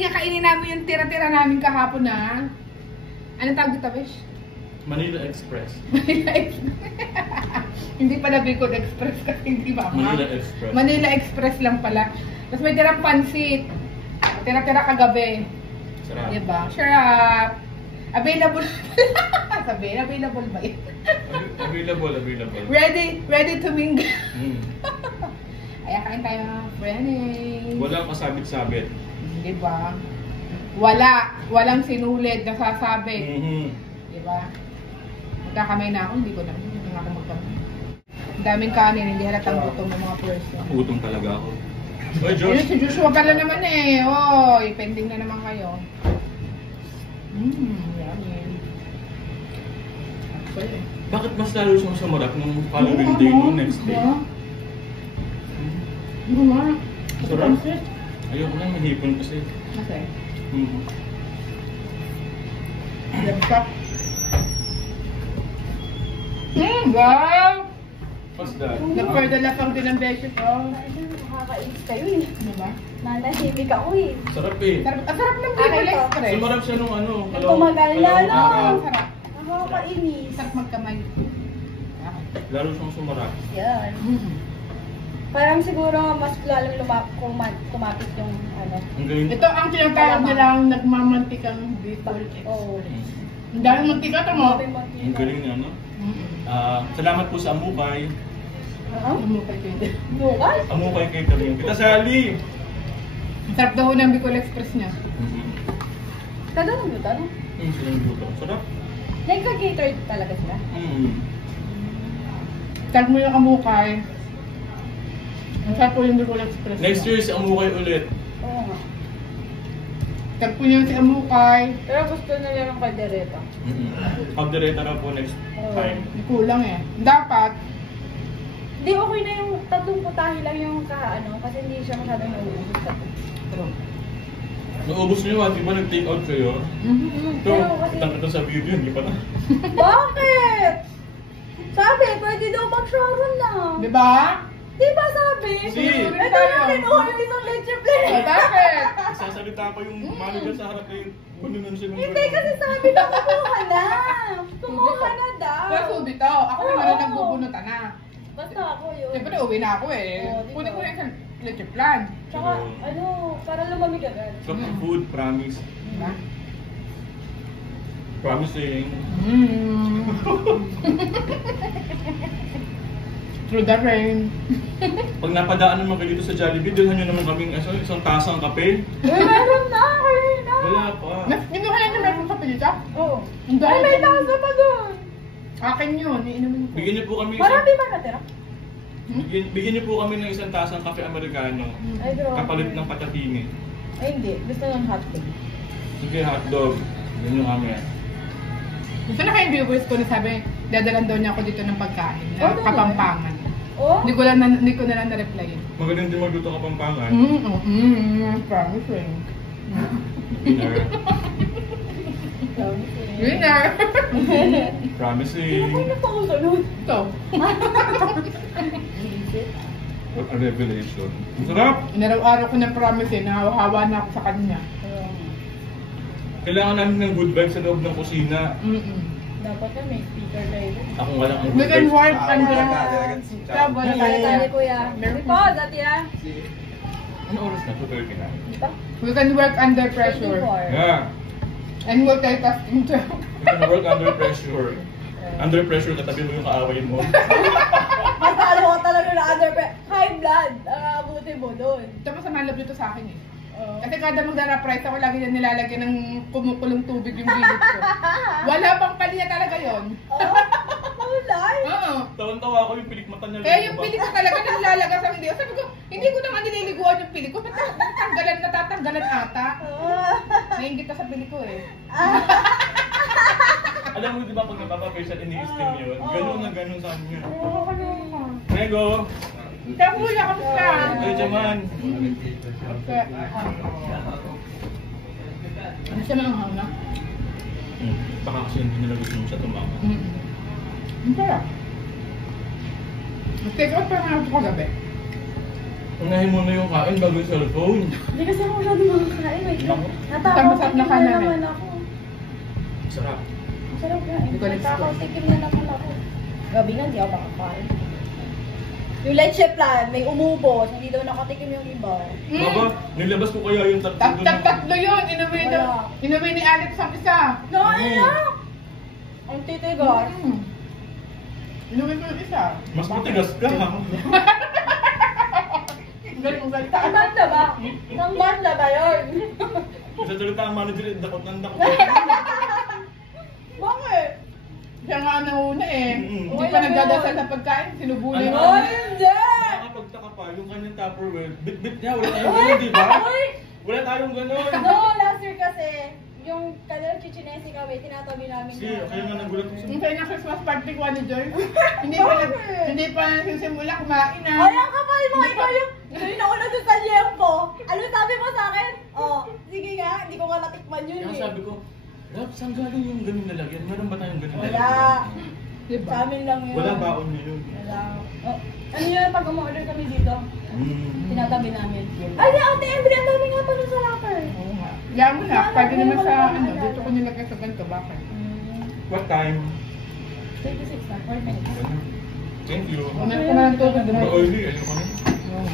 kainin namin yung tira-tira namin kahapon na. Anong tawag dito, Bish? Manila Express. Manila Express. Hindi pala Bicol Express kasi hindi ba? Manila Express. Manila Express lang pala. Tapos may tirang pansit. Tira-tira kagabi. Sarap. Diba? Sarap. Available. Sabihin, available ba yun? Available. Ready to mingle. Mm. Kaya kain tayo mga friends. Walang kasabit-sabit. Diba? Walang sinulid na sasabi. Diba? Magkakamay na ako, hindi ko na ako magkamay. Ang daming kanin, hindi halatang gutom ng mga person. Gutom talaga ako. Oy, Josh! Ayun, si Joshua pala naman eh. Oy, pending na naman kayo. Yummy. Okay. Bakit mas lalo siyang sumarap nung following day nung next day? Ano nga? Sarap. Ayoko lang, mahipon kasi. Okay. Laptop. Wow! What's that? Nagperdala pang din ang beses. Oh. Nakakainis kayo eh. Ano ba? Nanahimik ako eh. Sarap eh. Sarap ng Bicol Express. Sumarap siya nung ano. Nagpumagala, no? Sarap. Nakakainis. Sarap magkamay. Lalo siyang sumarap. Yan. Parang siguro mas lalong kumapit yung ano. Ang galing. Ito ang tinatawag nilang nagmamantikang Bicol Express. Oo. Ang daming mantika ito mo. Ang galing niya, no? Salamat po sa Amukay. Bukas? Amukay Catering. Kita Sally! Sarap daw ng Bicol Express niya. Tatanong mo, tanong? Silang luto. Sarap. Nagka-cater talaga sila? Sarap mo yung amukay. Ang sarap po yung Bicol Express. Next year si Amukay ulit. Oo nga. Sarap po yung si amukay. Pero gusto nila ng kaldereta. Pagdireta na po next time. Hindi kulang eh. Dapat, Hindi, okay na yung tatlong putahe lang yung kaano kasi hindi siya masyadong nauubos tatlo. Naubos niyo, di ba nag-take out kayo? Ito, Pero kasi- kitang ito sa video, hindi pa na. Bakit? Sabi, pwede daw mag-showroom na. di ba? Di ba sabi? Si. Ito yung kinuha yung isang leche plan. Bakit? Sasalita pa yung manager sa harap kayo. Pununan siya ng Hindi kasi sabi na kumuha na. Kumuha na daw. Kaso dito, ako naman na nagbubunutan na. Basta ako yun. Siyempre, uwi na ako eh. Oo, di ba? Kunin ko na yung leche plan. Tsaka, ano, para lumamig agad. Sarap ng food, promise. Diba? Promising. Through the rain. Pag napadaan naman kayo dito sa Jollibee, bilhan nyo naman kaming isang tasang kape. Meron na, kanina. Wala pa. Kinuha na naman yung kape dito? Oo. Ang Ay, may tasa pa doon. Akin yun, iinumin ko. Bigyan niyo po kami Marami ba natira? bigyan niyo po kami ng isang tasang kape Amerikano. Ay, grabe. Kapalit ng patatini. Ay, hindi. Gusto ng hotdog. Sige, hotdog. Yun yung kami. Gusto na kayong viewers ko na sabi, dadalan daw niya ako dito ng pagkain. Oh, Na talaga? Kapampangan. Oh? Hindi ko na lang na-reply. Magaling din magluto Kapampangan. Promising. Winner. Winner! Promising. Ay, napakasunod. Ito. What a revelation. Ang sarap! Inaraw-araw ko ng promise na hawa na ako sa kanya. Kailangan namin ng good vibes sa loob ng kusina. Dapat na may speaker kayo. Ako walang ang We good can vibes. work under... Tali, kuya. Because, dati ah. Ano oras na? 2:30 na. Di ba? We can work under pressure. 24. Yeah. And multitasking too. You can work under pressure. Under pressure, katabi mo yung kaaway mo. Basta ano ka talaga na under high blood. Ang abuti mo doon. Ito masama love nito sa akin eh. Kasi kada magdara-price ako, lagi na nilalagyan ng kumukulong tubig yung gilid ko. Wala bang kaliya talaga yon. Kulay? Oo. Tawan-tawa ako yung pilikmatan niya. Kaya yung pilik ko talaga na nilalagay sa hindi. Sabi ko, hindi ko naman nililiguan yung pilik ko. Ba't natatanggalan ata? Nainggit ka sa pilik ko eh. Alam mo di ba pag napapafacial ini-steam yun? Ganun na ganun sa kanya. Oo. Nego! Ikaw kuya, kamusta? Ay, Jaman! Okay. Ano siya na ang hanga? Baka kasi hindi nila gusto mo siya tumama. Ang sarap. Mag-take out pa nga ito kagabi. Unahin mo na yung kain bago yung cellphone. Hindi kasi ako masyado makakain. Ay, wait lang. Masarap Natakaw-tikim na na kanan, naman eh. ako. Sarap. Masarap nga eh. Hindi ko na-explain. Natakaw-tikim na naman ako. Gabi na, hindi ako makakain. Yung leche plan, may umubos. Hindi daw nakatikim yung iba. Baba, nilabas ko kaya yung tatlo doon. Tatlo yun. Wala. Inuwi ni Alex ang isa. Nakaiyak! Ang titigas. Inuwi ko yung isa. Mas matigas ka ha. Galing ang salita. Ang banda ba? Ang banda ba yun? Sa salita ang manager, dakot ng dakot. Bakit? Siya nga nauna eh. Mm-mm. Hindi pa nagdadasal sa pagkain. Sinubuli Ano? mo. Ay, hindi! Nakakapagtaka pa, yung kanyang Tupperware, bit-bit niya, wala tayong ganun, di ba? Uy! Wala tayong ganun. No, last year kasi, yung kanilang chichinesi kami, tinatabi namin Kasi, kaya nga nagulat ko Yung siya. kanya Christmas party ko ni Joyce. Hindi pa nagsisimula kumain na. Ay, ang kapal mo! Ikaw yung nauna doon sa liempo. Ano sabi mo sa akin? Oh, sige nga, hindi ko nga natikman yun Kaya eh. sabi ko, Rob, saan galing yung ganun lalagyan? Meron ba tayong ganun Wala. lalagyan? Diba? Sa amin lang yun. Wala baon niya yun. Wala. Oh, ano yun, pag umorder kami dito, tinatabi namin. Ay, Ate Emily, ang dami nga pala sa locker. Oo nga. Yan mo na. Pwede naman sa ano. Dito ko nilagay sa ganito. Bakit? What time? 26 na, 4 minutes. Thank you. Kumain ko na lang ito. Pero oily, ayoko na. Oo.